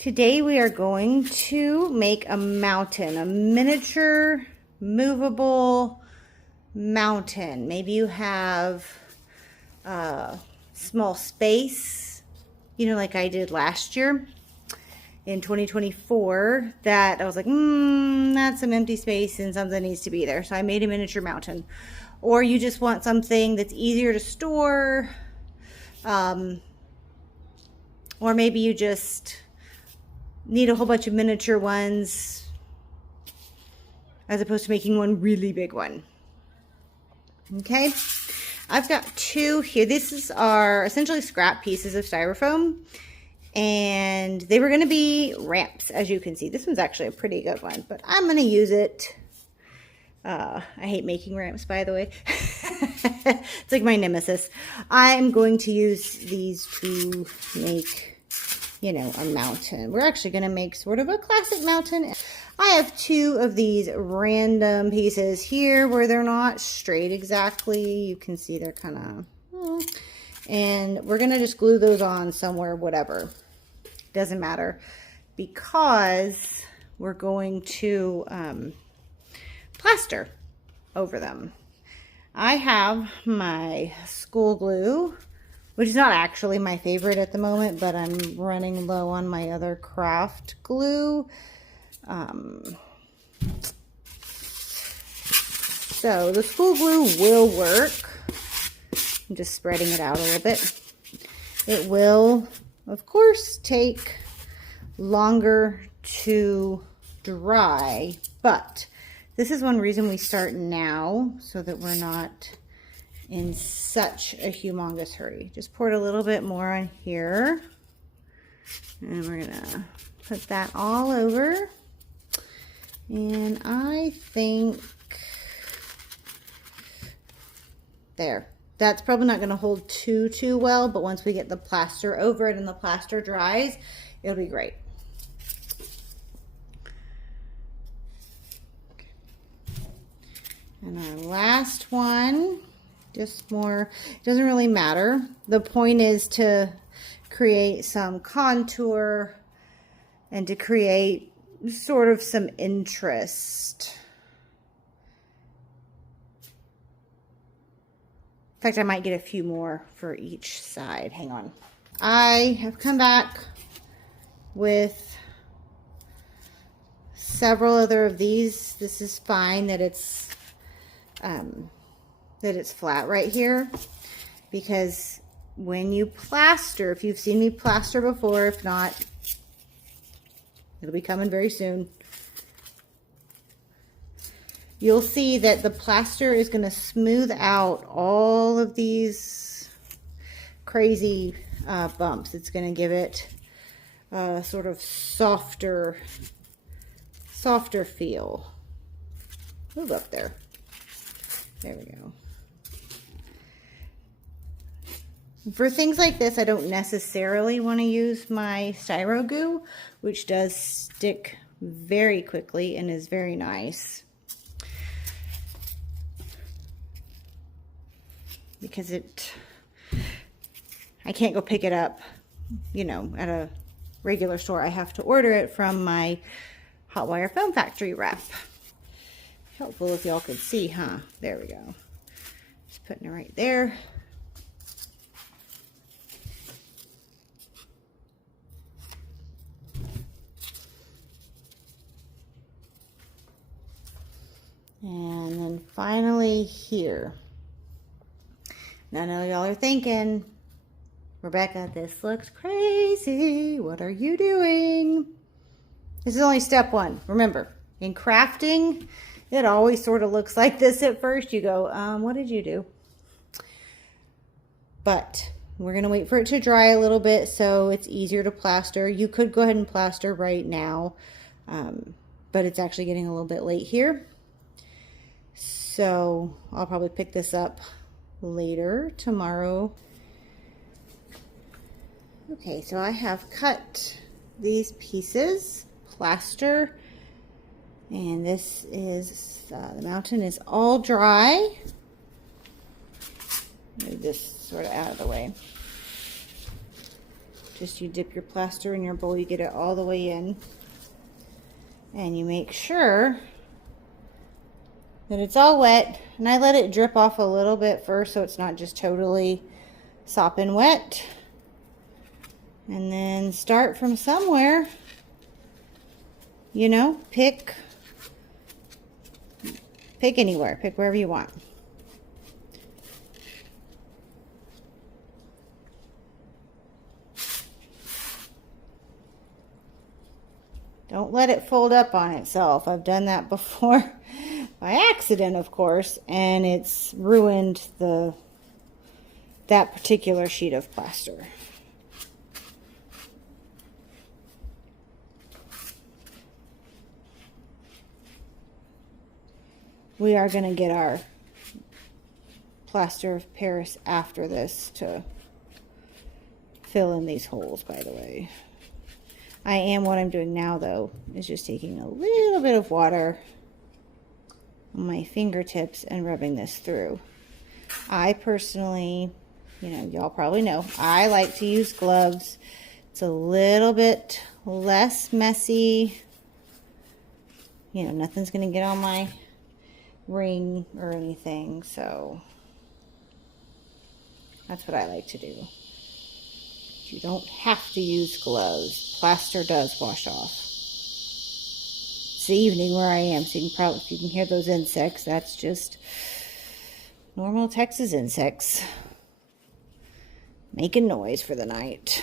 Today we are going to make a mountain, a miniature movable mountain. Maybe you have a small space, like I did last year in 2024, that I was like, that's some empty space and something needs to be there. So I made a miniature mountain. Or you just want something that's easier to store, or maybe you just need a whole bunch of miniature ones as opposed to making one really big one. Okay, I've got two here. These are essentially scrap pieces of styrofoam, and they were going to be ramps, as you can see. This one's actually a pretty good one, but I'm going to use it. I hate making ramps, by the way. It's like my nemesis. I'm going to use these to make a mountain. We're actually going to make sort of a classic mountain. I have two of these random pieces here where they're not straight exactly. You can see they're kind of, and we're going to just glue those on somewhere, whatever. Doesn't matter, because we're going to plaster over them. I have my school glue, which is not actually my favorite at the moment, but I'm running low on my other craft glue. So the school glue will work. I'm just spreading it out a little bit. It will, of course, take longer to dry, but this is one reason we start now, so that we're not in such a humongous hurry. Just poured a little bit more on here, and we're gonna put that all over. And I think there, that's probably not gonna hold too well, but once we get the plaster over it and the plaster dries, it'll be great. And our last one, just more, it doesn't really matter. The point is to create some contour and to create sort of some interest. In fact, I might get a few more for each side. Hang on. I have come back with several other of these. This is fine that it's flat right here, because when you plaster, if you've seen me plaster before, if not, it'll be coming very soon, you'll see that the plaster is going to smooth out all of these crazy bumps. It's going to give it a sort of softer feel. Move up there. There we go. For things like this, I don't necessarily want to use my styro goo, which does stick very quickly and is very nice, because I can't go pick it up, at a regular store. I have to order it from my Hot Wire Foam Factory rep. Helpful if y'all could see, huh? There we go. Just putting it right there. And then finally here. Now I know y'all are thinking, Rebecca, this looks crazy. What are you doing? This is only step one. Remember, in crafting, it always sort of looks like this at first. You go, what did you do? But we're going to wait for it to dry a little bit so it's easier to plaster. You could go ahead and plaster right now, but it's actually getting a little bit late here. So I'll probably pick this up later, tomorrow. Okay, so I have cut these pieces, plaster, and this is, the mountain is all dry. Move this sort of out of the way. Just you dip your plaster in your bowl, you get it all the way in, and you make sure that it's all wet. And I let it drip off a little bit first so it's not just totally sopping wet. And then start from somewhere, you know, pick anywhere, pick wherever you want. Don't let it fold up on itself. I've done that before by accident, of course, and it's ruined that particular sheet of plaster. We are going to get our plaster of Paris after this to fill in these holes, by the way. What I'm doing now, though, is just taking a little bit of water on my fingertips and rubbing this through. I personally, you know, y'all probably know, I like to use gloves. It's a little bit less messy. You know, nothing's going to get on my ring or anything, so that's what I like to do. You don't have to use gloves. Plaster does wash off. It's the evening where I am, so you can if you can hear those insects, that's just normal Texas insects making noise for the night.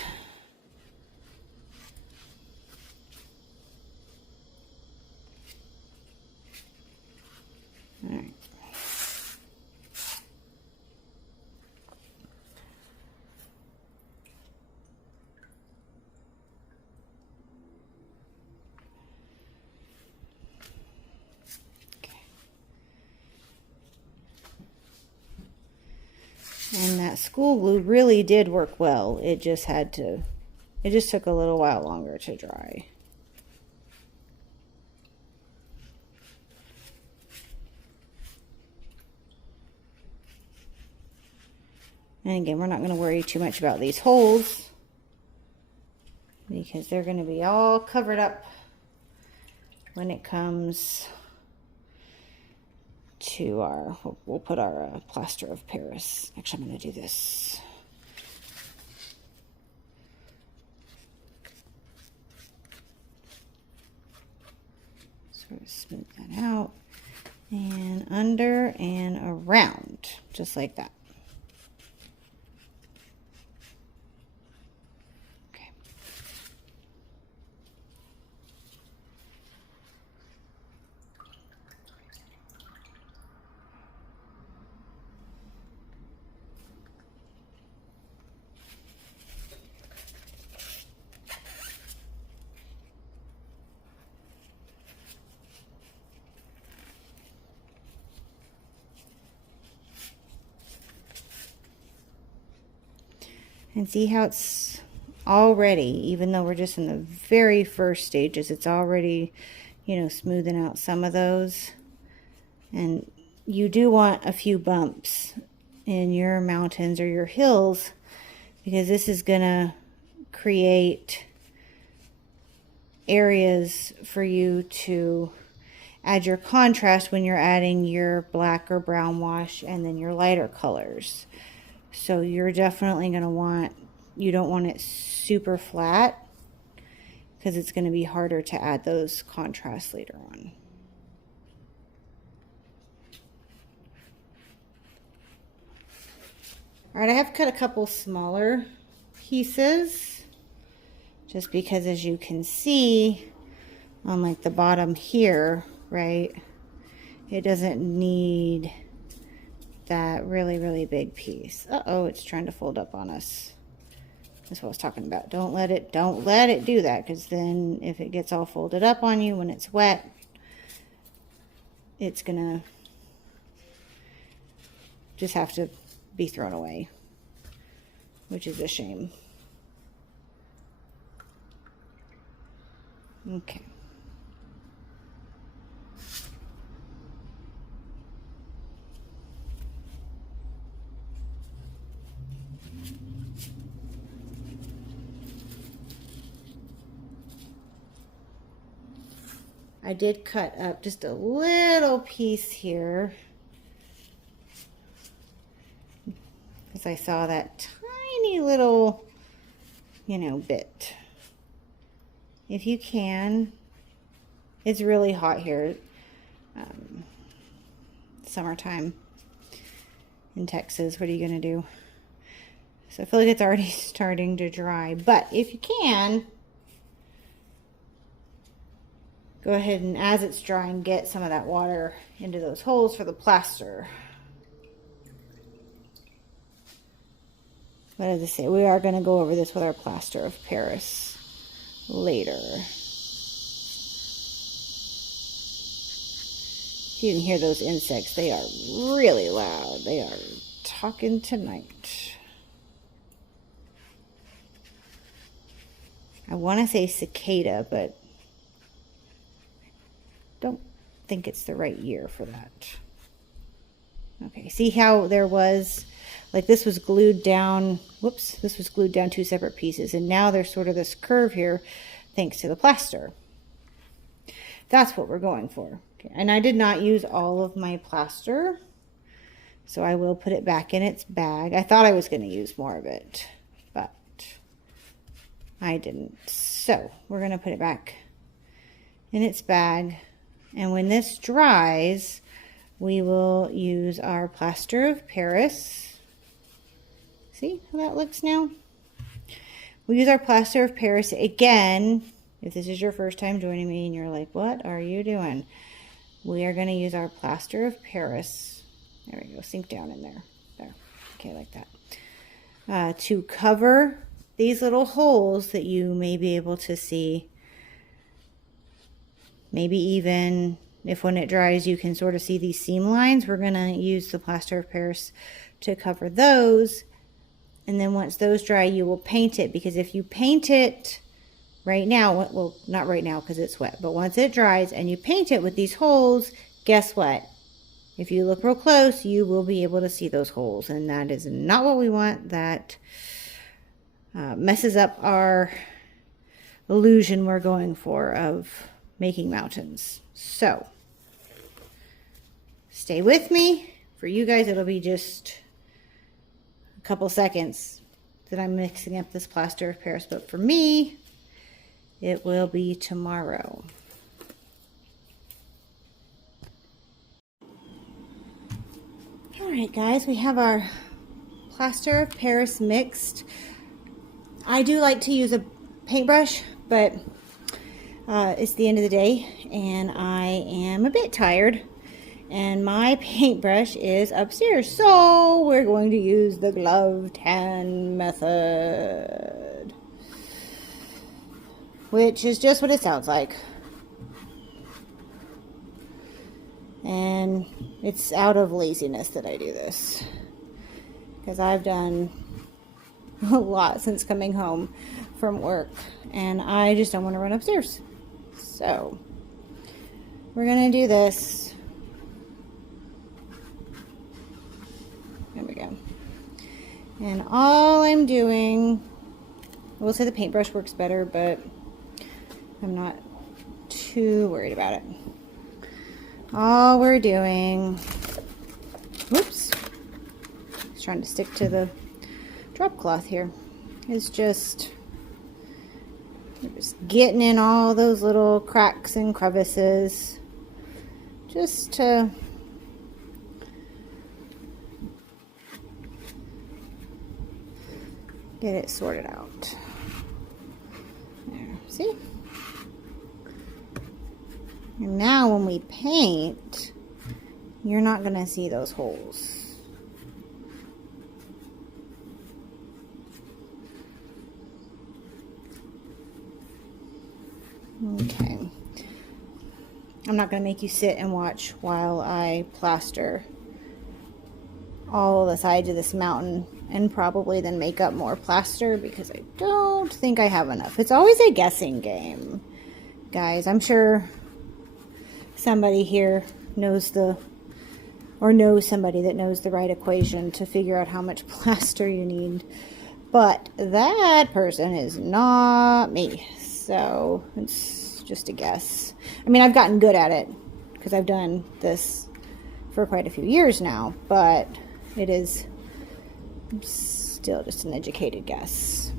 All right. And that school glue really did work well. It just took a little while longer to dry. And again, we're not going to worry too much about these holes because they're going to be all covered up when it comes to we'll put our plaster of Paris. Actually, I'm going to do this. Sort of smooth that out and under and around, just like that. And see how it's already, even though we're just in the very first stages, it's already, you know, smoothing out some of those. And you do want a few bumps in your mountains or your hills because this is going to create areas for you to add your contrast when you're adding your black or brown wash and then your lighter colors. So you're definitely going to want, you don't want it super flat because it's going to be harder to add those contrasts later on. All right, I have cut a couple smaller pieces just because, as you can see on like the bottom here, right, it doesn't need that really big piece. Uh-oh, it's trying to fold up on us. That's what I was talking about. Don't let it do that, because then if it gets all folded up on you when it's wet, it's gonna just have to be thrown away, which is a shame. Okay. I did cut up just a little piece here because I saw that tiny little, you know, bit. If you can, it's really hot here. Summertime in Texas, what are you gonna do? So I feel like it's already starting to dry, but if you can, go ahead and as it's drying, get some of that water into those holes for the plaster. What does it say? We are going to go over this with our plaster of Paris later. If you can hear those insects, they are really loud. They are talking tonight. I want to say cicada, but don't think it's the right year for that. Okay, see how there was, like this was glued down, whoops, this was glued down two separate pieces, and now there's sort of this curve here thanks to the plaster. That's what we're going for. Okay, and I did not use all of my plaster, so I will put it back in its bag. I thought I was going to use more of it, but I didn't. So we're going to put it back in its bag. And when this dries, we will use our plaster of Paris. See how that looks now? We use our plaster of Paris again. If this is your first time joining me and you're like, what are you doing? We are going to use our plaster of Paris. There we go, sink down in there. There, okay, like that. To cover these little holes that you may be able to see. Maybe even if when it dries you can sort of see these seam lines, we're going to use the plaster of Paris to cover those. And then once those dry, you will paint it, because if you paint it right now, well, not right now because it's wet, but once it dries and you paint it with these holes, guess what? If you look real close, you will be able to see those holes, and that is not what we want. That messes up our illusion we're going for of making mountains. So stay with me. For you guys, it'll be just a couple seconds that I'm mixing up this plaster of Paris, but for me, it will be tomorrow. All right, guys, we have our plaster of Paris mixed. I do like to use a paintbrush, but it's the end of the day and I am a bit tired and my paintbrush is upstairs, so we're going to use the gloved hand method, which is just what it sounds like. And it's out of laziness that I do this, because I've done a lot since coming home from work and I just don't want to run upstairs. So we're going to do this. There we go. And all I'm doing, I will say the paintbrush works better, but I'm not too worried about it. All we're doing, whoops, just trying to stick to the drop cloth here, is just getting in all those little cracks and crevices just to get it sorted out. There, see? And now when we paint, you're not going to see those holes. Okay. I'm not going to make you sit and watch while I plaster all the sides of this mountain and probably then make up more plaster, because I don't think I have enough. It's always a guessing game, guys. I'm sure somebody here knows somebody that knows the right equation to figure out how much plaster you need, but that person is not me. So it's just a guess. I mean, I've gotten good at it because I've done this for quite a few years now, but it is still just an educated guess.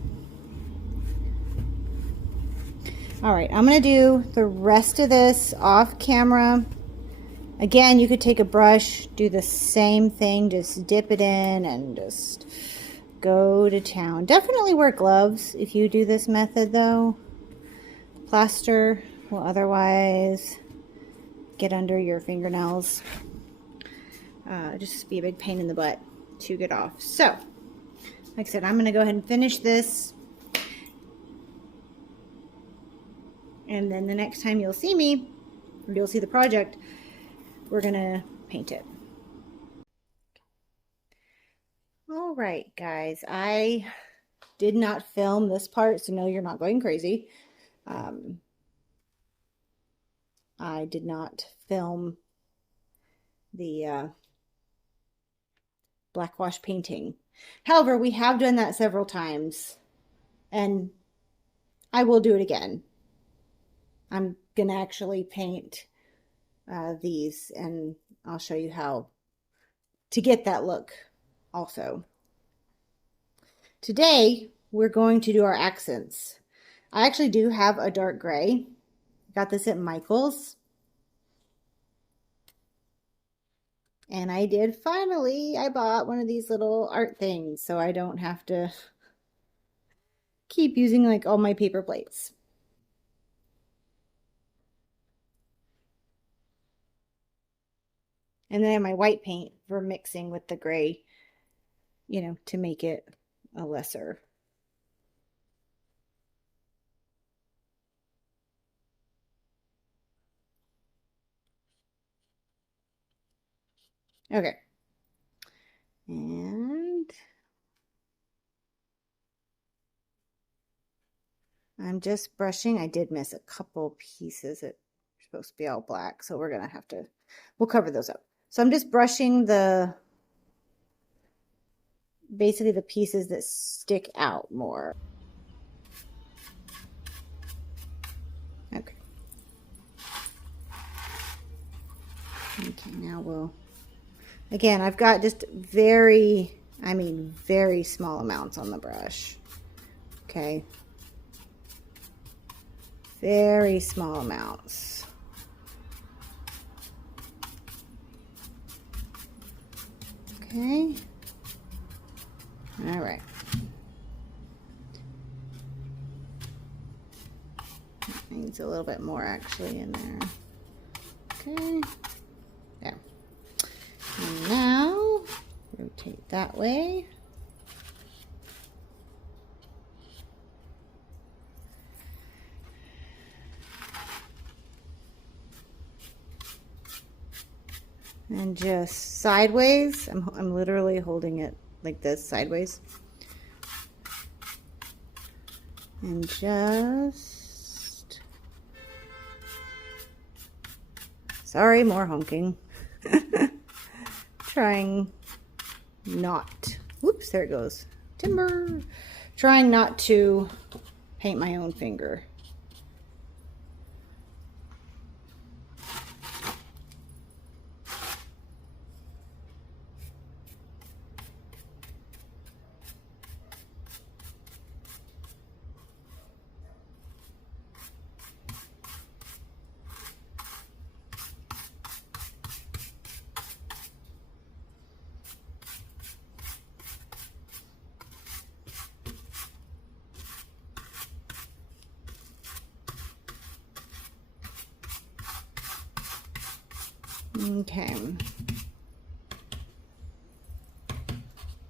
All right, I'm gonna do the rest of this off camera. Again, you could take a brush, do the same thing, just dip it in and just go to town. Definitely wear gloves if you do this method though. Plaster will otherwise get under your fingernails. Just be a big pain in the butt to get off. So, like I said, I'm gonna go ahead and finish this. And then the next time you'll see me, or you'll see the project, we're gonna paint it. All right, guys, I did not film this part, so no, you're not going crazy. I did not film the black wash painting. However, we have done that several times, and I will do it again. I'm gonna actually paint these, and I'll show you how to get that look also. Today, we're going to do our accents. I actually do have a dark gray. Got this at Michael's. And I bought one of these little art things so I don't have to keep using like all my paper plates. And then I have my white paint for mixing with the gray, you know, to make it a lesser. Okay. And I'm just brushing. I did miss a couple pieces that are supposed to be all black, so we're gonna have to, we'll cover those up. So I'm just brushing basically the pieces that stick out more. Okay. Okay, now again, I've got just very small amounts on the brush. Okay. Very small amounts. Okay. All right. Needs a little bit more actually in there. Okay. There. And now rotate that way. And just sideways. I'm literally holding it like this, sideways. And just, sorry, more honking. Trying not, whoops, there it goes. Timber. Trying not to paint my own finger. Okay.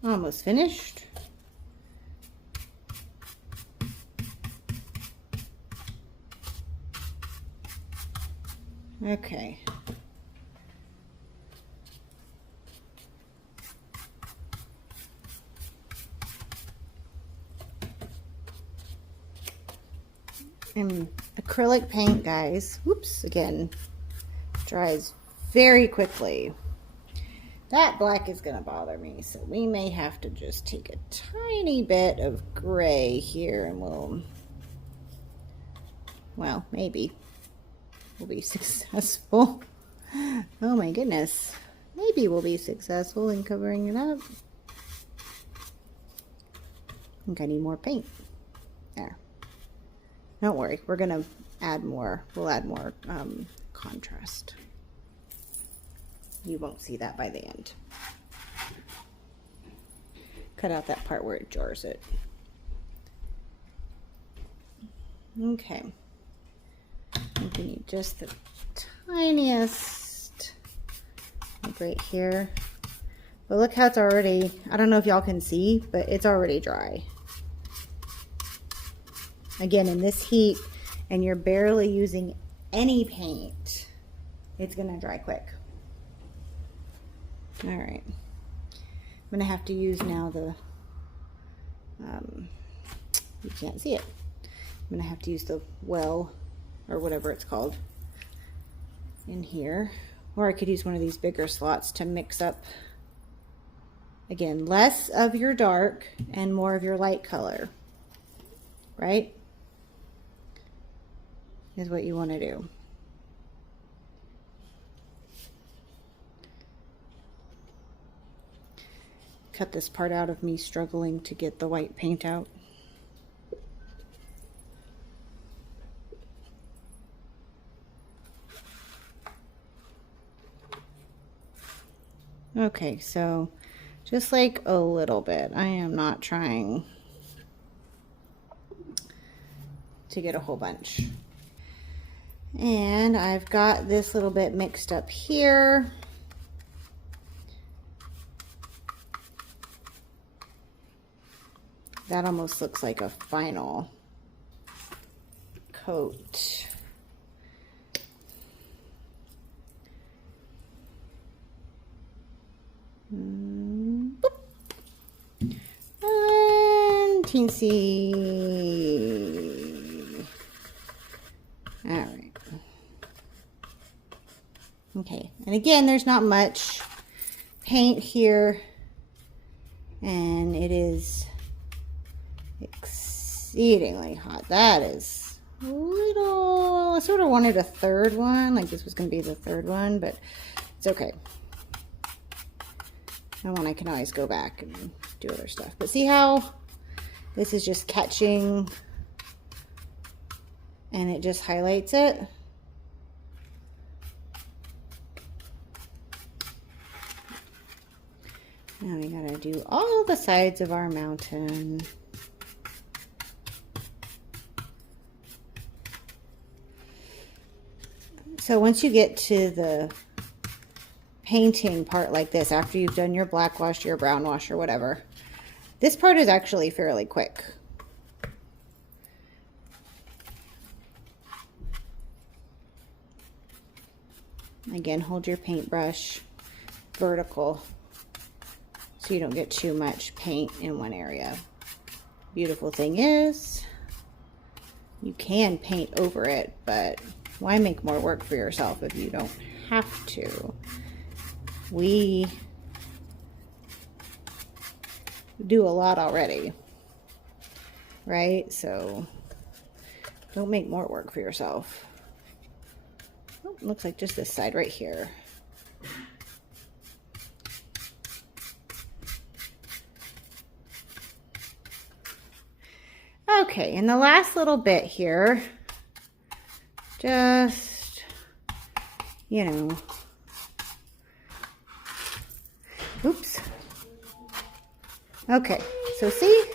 Almost finished. Okay. And acrylic paint, guys, whoops, again, dries very quickly. That black is gonna bother me, so we may have to just take a tiny bit of gray here and well, maybe. we'll be successful. Oh my goodness. Maybe we'll be successful in covering it up. I think I need more paint. There. Don't worry, we're gonna add more. We'll add more contrast. You won't see that by the end. Cut out that part where it jars it. Okay. We need just the tiniest, like right here. But look how it's already, I don't know if y'all can see, but it's already dry. Again, in this heat, and you're barely using any paint, it's gonna dry quick. All right. I'm gonna have to use now the, you can't see it. I'm gonna have to use the well, or whatever it's called, in here. Or I could use one of these bigger slots to mix up, again, less of your dark and more of your light color, right? Is what you wanna do. Cut this part out of me struggling to get the white paint out. Okay, so just like a little bit. I am not trying to get a whole bunch. And I've got this little bit mixed up here. That almost looks like a final coat. Boop. And teensy. All right. Okay, and again, there's not much paint here, and it is exceedingly hot. That is a little, I sort of wanted a third one, like this was going to be the third one, but it's okay. That one I can always go back and do other stuff. But see how this is just catching and it just highlights it? Now we gotta do all the sides of our mountain. So once you get to the painting part like this, after you've done your black wash, your brown wash, or whatever, this part is actually fairly quick. Again, hold your paintbrush vertical so you don't get too much paint in one area. Beautiful thing is, you can paint over it, but why make more work for yourself if you don't have to? We do a lot already, right? So don't make more work for yourself. Oh, looks like just this side right here. Okay, and the last little bit here, just, you know, oops. Okay, so see?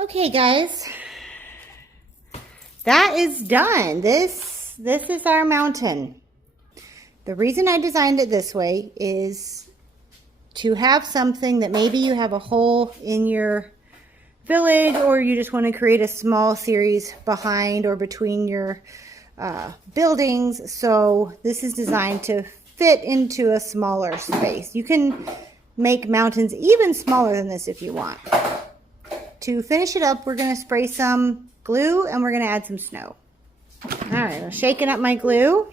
Okay, guys. That is done. This is our mountain. The reason I designed it this way is to have something that maybe you have a hole in your village, or you just want to create a small series behind or between your buildings. So this is designed to fit into a smaller space. You can make mountains even smaller than this if you want. To finish it up, we're going to spray some glue and we're going to add some snow. All right, I'm shaking up my glue.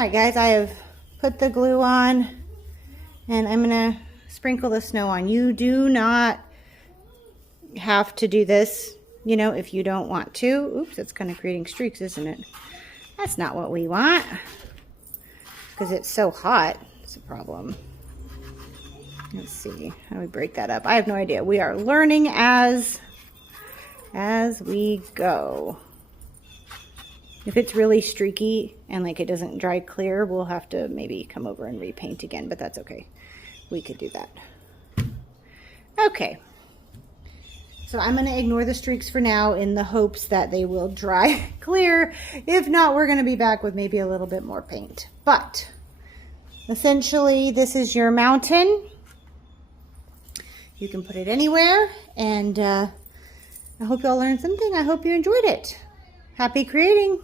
right, guys, I have put the glue on, and I'm going to sprinkle the snow on. You do not have to do this, you know, if you don't want to. Oops, it's kind of creating streaks, isn't it? That's not what we want, because it's so hot. It's a problem. Let's see, how do we break that up? I have no idea. We are learning as we go. If it's really streaky and like it doesn't dry clear, we'll have to maybe come over and repaint again, but that's okay. We could do that. Okay. So I'm going to ignore the streaks for now in the hopes that they will dry clear. If not, we're going to be back with maybe a little bit more paint. But essentially, this is your mountain. You can put it anywhere, and I hope you all learned something. I hope you enjoyed it. Happy creating!